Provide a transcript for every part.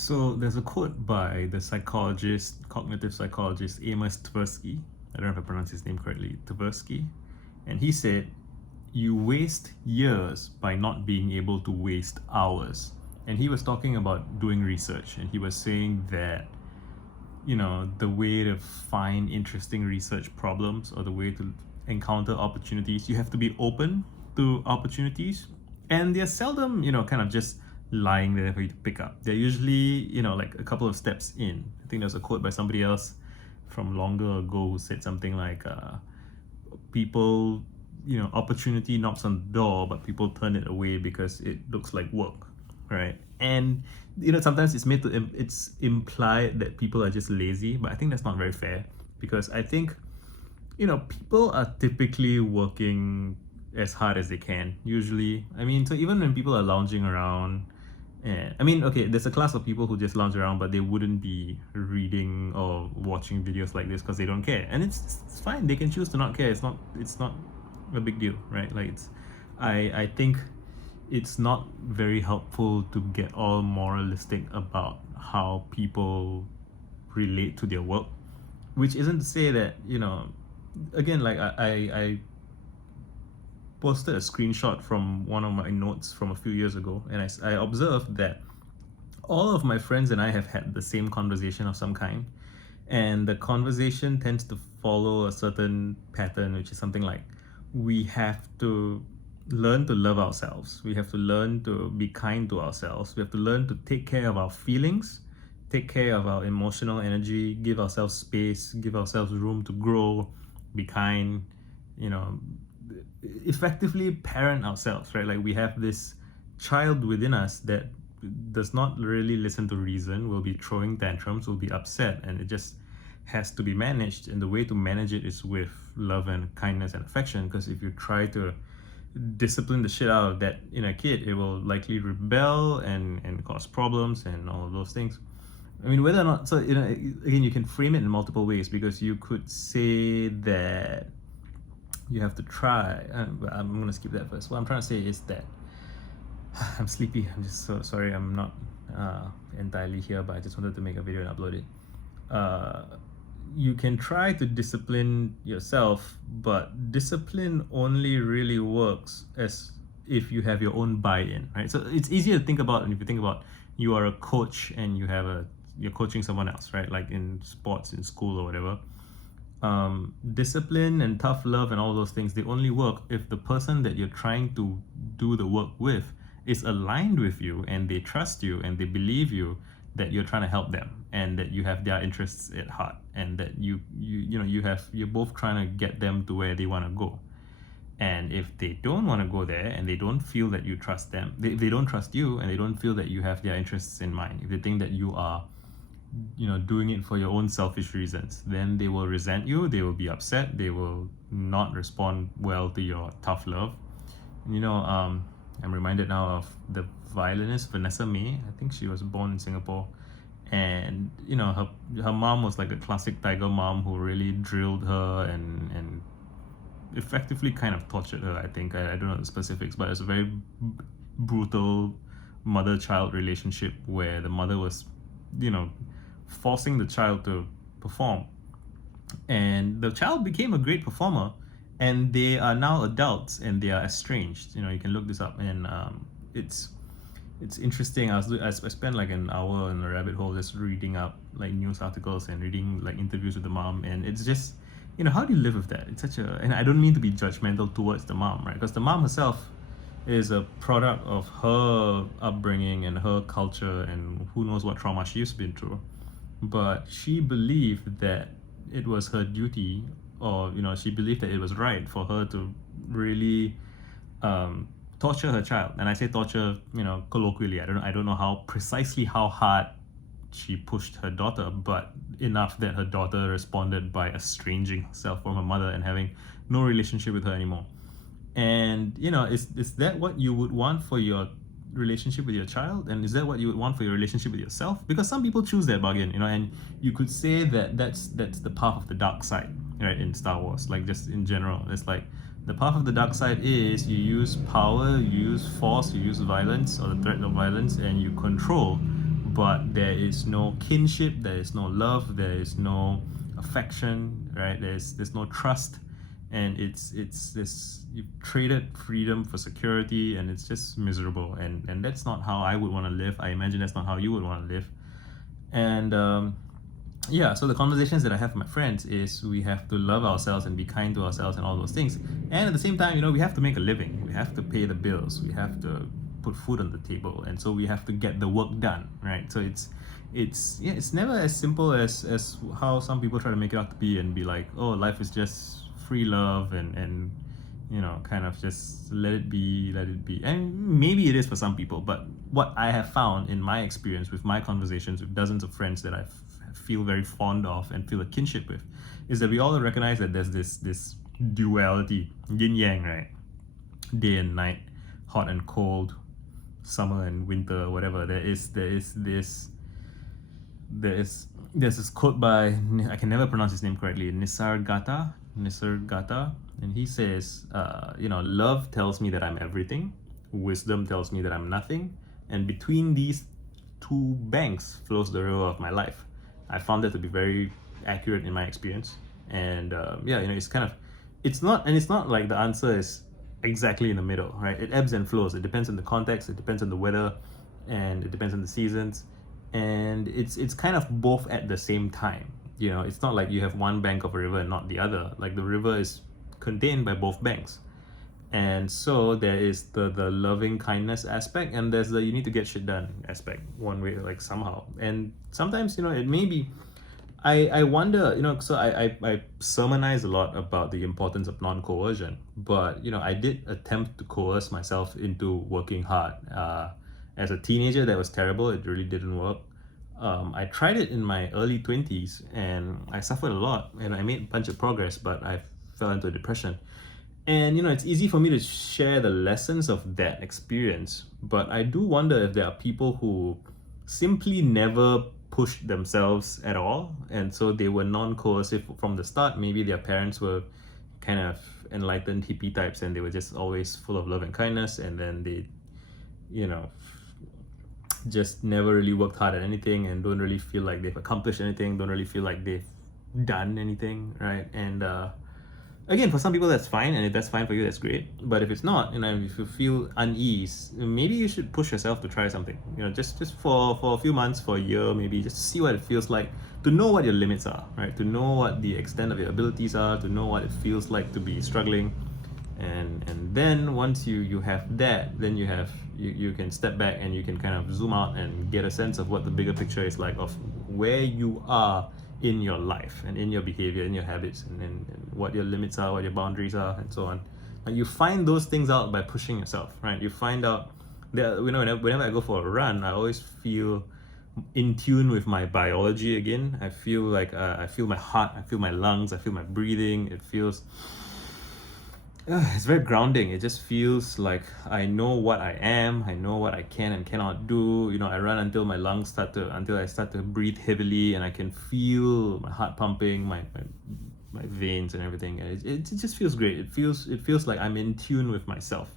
So there's a quote by the cognitive psychologist Amos Tversky. I don't know if I pronounced his name correctly, Tversky. And he said, "You waste years by not being able to waste hours." And he was talking about doing research, and he was saying that, the way to find interesting research problems or the way to encounter opportunities, you have to be open to opportunities. And they're seldom, kind of just lying there for you to pick up. They're usually, like a couple of steps in. I think there's a quote by somebody else from longer ago who said something like, people, opportunity knocks on the door, but people turn it away because it looks like work, right? And sometimes it's implied that people are just lazy, but I think that's not very fair, because I think people are typically working as hard as they can usually. I mean, so even when people are lounging around, okay, there's a class of people who just lounge around, but they wouldn't be reading or watching videos like this because they don't care, and it's fine. They can choose to not care. It's not a big deal, right? Like I think it's not very helpful to get all moralistic about how people relate to their work, which isn't to say that, again, like I posted a screenshot from one of my notes from a few years ago, and I observed that all of my friends and I have had the same conversation of some kind, and the conversation tends to follow a certain pattern, which is something like, we have to learn to love ourselves, we have to learn to be kind to ourselves, we have to learn to take care of our feelings, take care of our emotional energy, give ourselves space, give ourselves room to grow, be kind, effectively parent ourselves, right? Like, we have this child within us that does not really listen to reason, will be throwing tantrums, will be upset, and it just has to be managed. And the way to manage it is with love and kindness and affection, because if you try to discipline the shit out of that inner kid, it will likely rebel and cause problems and all of those things. I mean, whether or not, so, again, you can frame it in multiple ways, because you could say that you have to try. I'm going to skip that first. What I'm trying to say is that I'm sleepy. I'm just so sorry. I'm not entirely here, but I just wanted to make a video and upload it. You can try to discipline yourself, but discipline only really works as if you have your own buy-in, right? So it's easier to think about, and if you think about, you are a coach and you're coaching someone else, right? Like in sports, in school or whatever. Discipline and tough love and all those things, they only work if the person that you're trying to do the work with is aligned with you, and they trust you, and they believe you, that you're trying to help them, and that you have their interests at heart, and that you're both trying to get them to where they want to go. And if they don't want to go there, and they don't feel that you trust them, they don't trust you, and they don't feel that you have their interests in mind, if they think that you are doing it for your own selfish reasons, then they will resent you, they will be upset, they will not respond well to your tough love. I'm reminded now of the violinist Vanessa May. I think she was born in Singapore, and her mom was like a classic tiger mom who really drilled her and effectively kind of tortured her. I think I don't know the specifics, but it's a very brutal mother-child relationship where the mother was forcing the child to perform, and the child became a great performer, and they are now adults and they are estranged. You can look this up, and it's interesting. I spent like an hour in a rabbit hole just reading up like news articles and reading like interviews with the mom, and it's just, how do you live with that? It's such a, and I don't mean to be judgmental towards the mom, right? Because the mom herself is a product of her upbringing and her culture, and who knows what trauma she's been through. But she believed that it was her duty, or she believed that it was right for her to really torture her child. And I say torture, colloquially. I don't know how precisely how hard she pushed her daughter, but enough that her daughter responded by estranging herself from her mother and having no relationship with her anymore. And is that what you would want for your relationship with your child? And is that what you would want for your relationship with yourself? Because some people choose that bargain, and you could say that that's the path of the dark side, right? In Star Wars, like, just in general, it's like the path of the dark side is you use power, you use force, you use violence or the threat of violence, and you control but there is no kinship, there is no love, there is no affection, right? There's no trust, and it's this, you've traded freedom for security, and it's just miserable, and that's not how I would want to live. I imagine that's not how you would want to live. And yeah, so the conversations that I have with my friends is we have to love ourselves and be kind to ourselves and all those things. And at the same time, we have to make a living. We have to pay the bills. We have to put food on the table, and so we have to get the work done, right? So it's never as simple as how some people try to make it out to be and be like, oh, life is just free love and kind of just let it be, let it be. And maybe it is for some people, but what I have found in my experience with my conversations with dozens of friends that I feel very fond of and feel a kinship with, is that we all recognize that there's this duality, yin yang, right? Day and night, hot and cold, summer and winter, whatever. There's this quote by, I can never pronounce his name correctly, Nisargata, and he says, love tells me that I'm everything, wisdom tells me that I'm nothing, and between these two banks flows the river of my life. I found that to be very accurate in my experience, and it's kind of, it's not like the answer is exactly in the middle, right? It ebbs and flows. It depends on the context, it depends on the weather, and it depends on the seasons, and it's kind of both at the same time. It's not like you have one bank of a river and not the other. Like, the river is contained by both banks, and so there is the loving kindness aspect, and there's the you need to get shit done aspect, one way, like, somehow. And sometimes it may be, I wonder, so I sermonize a lot about the importance of non-coercion, but I did attempt to coerce myself into working hard. As a teenager, that was terrible. It really didn't work. I tried it in my early 20s, and I suffered a lot, and I made a bunch of progress, but I fell into a depression. And it's easy for me to share the lessons of that experience, but I do wonder if there are people who simply never pushed themselves at all, and so they were non-coercive from the start. Maybe their parents were kind of enlightened hippie types, and they were just always full of love and kindness, and then they just never really worked hard at anything and don't really feel like they've accomplished anything, don't really feel like they've done anything, right? And again, for some people that's fine, and if that's fine for you, that's great. But if it's not, if you feel unease, maybe you should push yourself to try something. Just for a few months, for a year, maybe, just to see what it feels like, to know what your limits are, right? To know what the extent of your abilities are, to know what it feels like to be struggling, and then once you have that, then you can step back and you can kind of zoom out and get a sense of what the bigger picture is like, of where you are in your life and in your behavior, in your habits, and what your limits are, what your boundaries are, and so on. And you find those things out by pushing yourself, right? You find out that whenever I go for a run, I always feel in tune with my biology again. I feel like I feel my heart, I feel my lungs, I feel my breathing. It feels it's very grounding. It just feels like I know what I am, I know what I can and cannot do. I run until my lungs until I start to breathe heavily, and I can feel my heart pumping, my veins and everything. And it just feels great. It feels like I'm in tune with myself.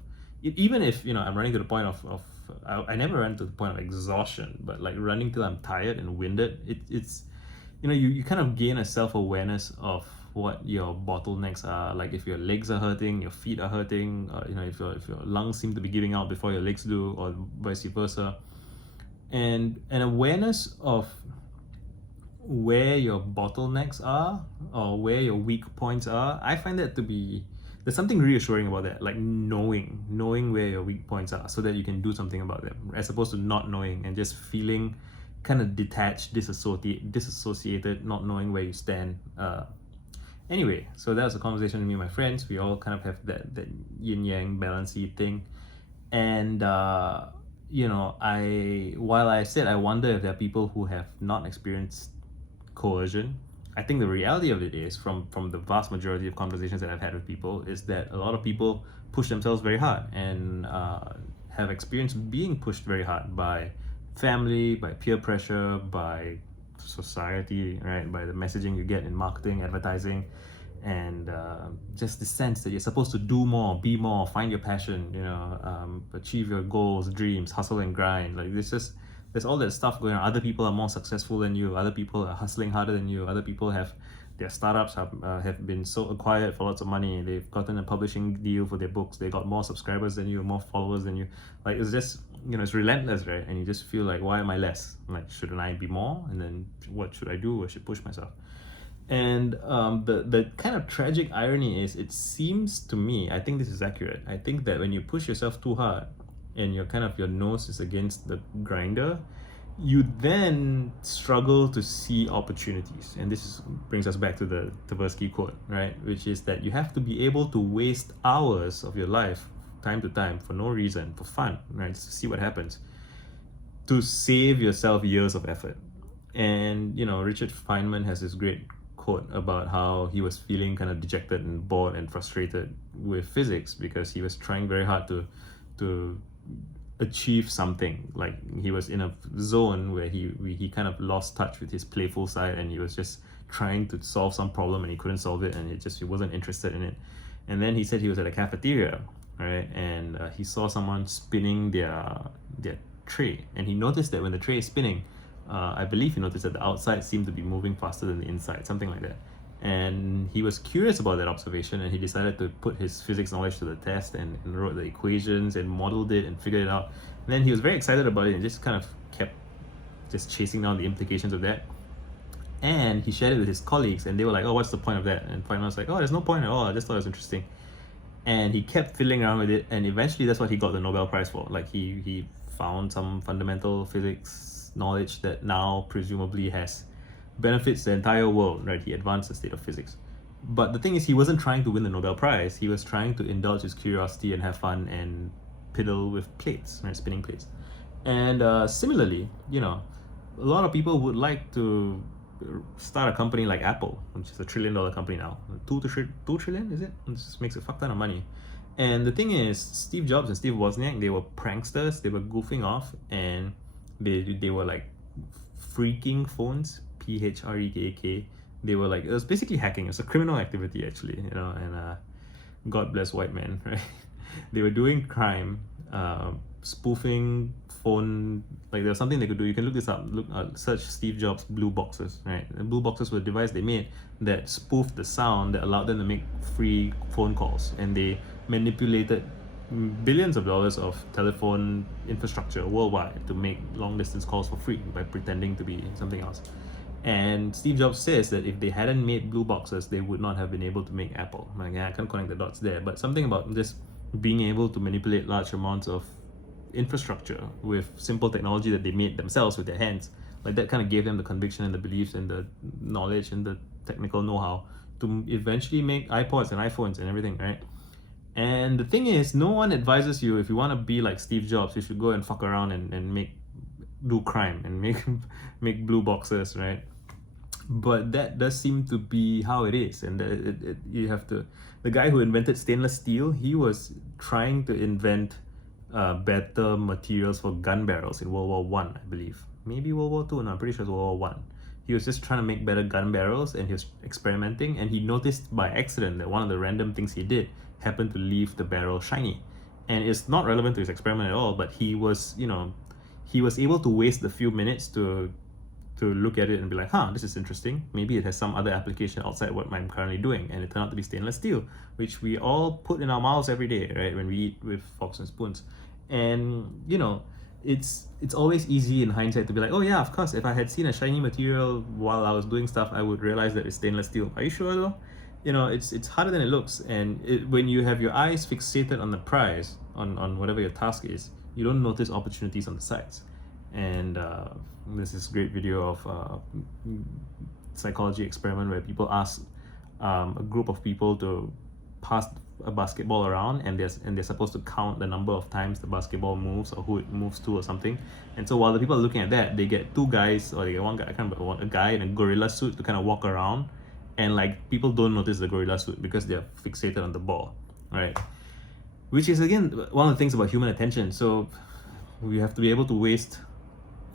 Even if I'm running to the point of I never run to the point of exhaustion, but like running till I'm tired and winded, it's you kind of gain a self-awareness of what your bottlenecks are. Like, if your legs are hurting, your feet are hurting, if your lungs seem to be giving out before your legs do, or vice versa. And an awareness of where your bottlenecks are, or where your weak points are, I find that to be, there's something reassuring about that. Like, knowing where your weak points are, so that you can do something about them, as opposed to not knowing and just feeling kind of detached, disassociated, not knowing where you stand. Anyway, so that was a conversation with me and my friends. We all kind of have that yin yang balancey thing, and while I said I wonder if there are people who have not experienced coercion, I think the reality of it is, from the vast majority of conversations that I've had with people, is that a lot of people push themselves very hard, and have experienced being pushed very hard by family, by peer pressure, by society, right? By the messaging you get in marketing, advertising, and just the sense that you're supposed to do more, be more, find your passion, achieve your goals, dreams, hustle and grind. Like, there's all that stuff going on. Other people are more successful than you. Other people are hustling harder than you. Other people have their startups have been so acquired for lots of money. They've gotten a publishing deal for their books. They got more subscribers than you, more followers than you. Like, it's just, it's relentless, right? And you just feel like, why am I less? Like, shouldn't I be more? And then what should I do? I should push myself. And the kind of tragic irony is, it seems to me, I think this is accurate. I think that when you push yourself too hard and your nose is against the grinder, you then struggle to see opportunities. And brings us back to the Tversky quote, right? Which is that you have to be able to waste hours of your life, time to time, for no reason, for fun, right? Just to see what happens, to save yourself years of effort. And Richard Feynman has this great quote about how he was feeling kind of dejected and bored and frustrated with physics because he was trying very hard to achieve something. Like, he was in a zone where he kind of lost touch with his playful side, and he was just trying to solve some problem and he couldn't solve it, and he wasn't interested in it. And then he said he was at a cafeteria, right, and he saw someone spinning their tray, and he noticed that when the tray is spinning, I believe he noticed that the outside seemed to be moving faster than the inside, something like that. And he was curious about that observation, and he decided to put his physics knowledge to the test and wrote the equations and modeled it and figured it out. And then he was very excited about it and just kind of kept just chasing down the implications of that. And he shared it with his colleagues, and they were like, oh, what's the point of that? And Feynman was like, oh, there's no point at all. I just thought it was interesting. And he kept fiddling around with it, and eventually that's what he got the Nobel Prize for. Like, he found some fundamental physics knowledge that now presumably benefits the entire world, right? He advanced the state of physics. But the thing is, he wasn't trying to win the Nobel Prize. He was trying to indulge his curiosity and have fun and piddle with plates, right? Spinning plates. And similarly, a lot of people would like to start a company like Apple, which is $1 trillion company now. 2 trillion, is it? It just makes a fuck ton of money. And the thing is, Steve Jobs and Steve Wozniak, they were pranksters. They were goofing off, and they were like freaking phones, PHREKK. They were like, it was basically hacking. It's a criminal activity, actually, and God bless white men, right? They were doing crime, spoofing phone. Like, there was something they could do. You can look this up. Search Steve Jobs blue boxes, right? The blue boxes were a device they made that spoofed the sound that allowed them to make free phone calls, and they manipulated billions of dollars of telephone infrastructure worldwide to make long distance calls for free by pretending to be something else. And Steve Jobs says that if they hadn't made blue boxes, they would not have been able to make Apple. Like, I can't connect the dots there, but something about just being able to manipulate large amounts of infrastructure with simple technology that they made themselves with their hands, like, that kind of gave them the conviction and the beliefs and the knowledge and the technical know-how to eventually make iPods and iPhones and everything, right? And the thing is, no one advises you, if you want to be like Steve Jobs, you should go and fuck around and do crime and make blue boxes, right? But that does seem to be how it is. And you have to, the guy who invented stainless steel, he was trying to invent better materials for gun barrels in World War One, I believe. Maybe World War Two, no, I'm pretty sure it was World War One. He was just trying to make better gun barrels, and he was experimenting, and he noticed by accident that one of the random things he did happened to leave the barrel shiny. And it's not relevant to his experiment at all, but he was able to waste a few minutes to look at it and be like, this is interesting. Maybe it has some other application outside what I'm currently doing. And it turned out to be stainless steel, which we all put in our mouths every day, right? When we eat with forks and spoons. And, it's always easy in hindsight to be like, oh yeah, of course, if I had seen a shiny material while I was doing stuff, I would realize that it's stainless steel. Are you sure though? It's harder than it looks. And when you have your eyes fixated on the prize, on whatever your task is, you don't notice opportunities on the sides. And there's this great video of psychology experiment where people ask a group of people to pass a basketball around, and they're supposed to count the number of times the basketball moves or who it moves to or something. And so while the people are looking at that, they get two guys, or they get one guy, I can't remember, a guy in a gorilla suit to kind of walk around, and like people don't notice the gorilla suit because they're fixated on the ball, right? Which is again one of the things about human attention. So we have to be able to waste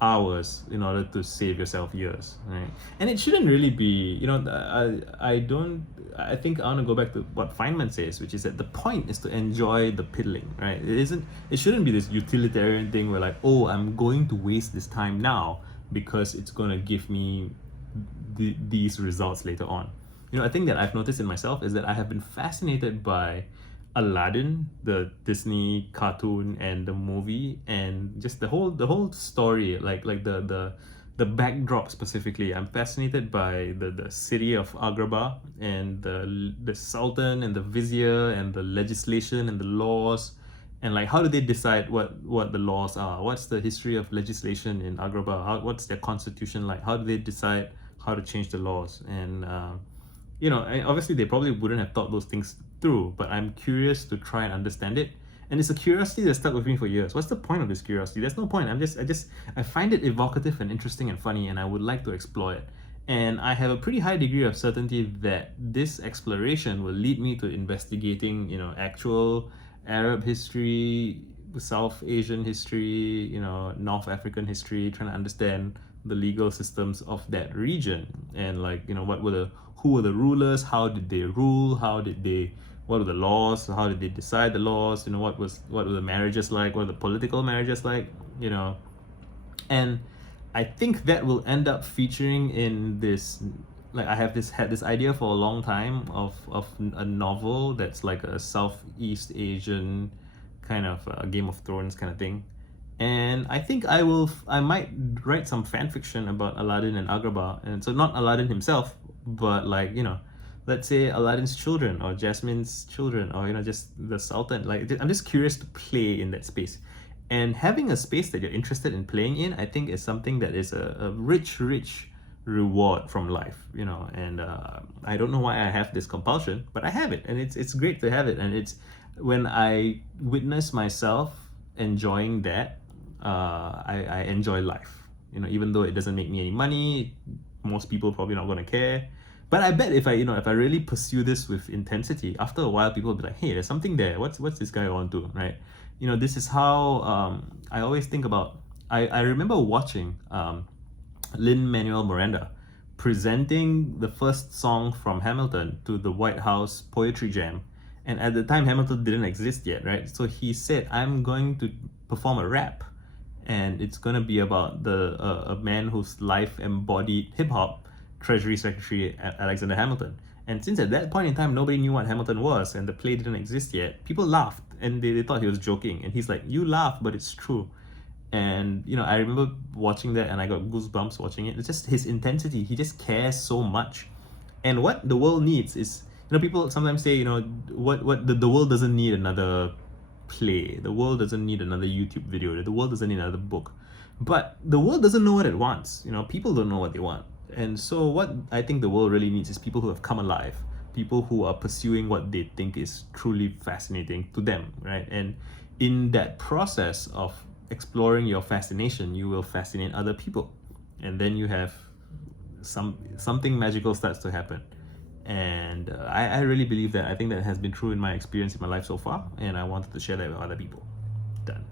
hours in order to save yourself years, right? And it shouldn't really be, I think I want to go back to what Feynman says, which is that the point is to enjoy the piddling, right? It shouldn't be this utilitarian thing where like, oh, I'm going to waste this time now because it's going to give me these results later on. A thing that I've noticed in myself is that I have been fascinated by Aladdin, the Disney cartoon and the movie, and just the whole story, like the backdrop specifically. I'm fascinated by the city of Agrabah and the Sultan and the Vizier and the legislation and the laws, and like how do they decide what the laws are? What's the history of legislation in Agrabah? What's their constitution like? How do they decide how to change the laws? And obviously they probably wouldn't have thought those things through, but I'm curious to try and understand it. And it's a curiosity that stuck with me for years. What's the point of this curiosity? There's no point. I find it evocative and interesting and funny, and I would like to explore it. And I have a pretty high degree of certainty that this exploration will lead me to investigating, actual Arab history, South Asian history, North African history, trying to understand the legal systems of that region, and like, who were the rulers, how did they rule, what were the laws, how did they decide the laws, what were the marriages like, what were the political marriages like, and I think that will end up featuring in this, like I had this idea for a long time of a novel that's like a Southeast Asian kind of Game of Thrones kind of thing. And I think I might write some fan fiction about Aladdin and Agrabah, and so not Aladdin himself, but like, let's say Aladdin's children or Jasmine's children, or just the Sultan. Like, I'm just curious to play in that space, and having a space that you're interested in playing in, I think is something that is a rich reward from life, and I don't know why I have this compulsion, but I have it, and it's great to have it. And it's when I witness myself enjoying that, I enjoy life, even though it doesn't make me any money. Most people probably not going to care, but I bet if I really pursue this with intensity, after a while people will be like, hey, there's something there. What's this guy on to, right? This is how I always think about. I remember watching Lin-Manuel Miranda presenting the first song from Hamilton to the White House Poetry Jam. And at the time, Hamilton didn't exist yet, right? So he said, I'm going to perform a rap. And it's going to be about a man whose life embodied hip-hop, Treasury Secretary Alexander Hamilton. And since at that point in time, nobody knew what Hamilton was and the play didn't exist yet, people laughed and they thought he was joking. And he's like, you laugh, but it's true. And I remember watching that and I got goosebumps watching it. It's just his intensity. He just cares so much. And what the world needs is, people sometimes say, what the world doesn't need another play. The world doesn't need another YouTube video. The world doesn't need another book. But the world doesn't know what it wants. People don't know what they want. And so what I think the world really needs is people who have come alive, people who are pursuing what they think is truly fascinating to them, right? And in that process of exploring your fascination, you will fascinate other people, and then you have something magical starts to happen. And I really believe that. I think that has been true in my experience in my life so far, and I wanted to share that with other people. Done.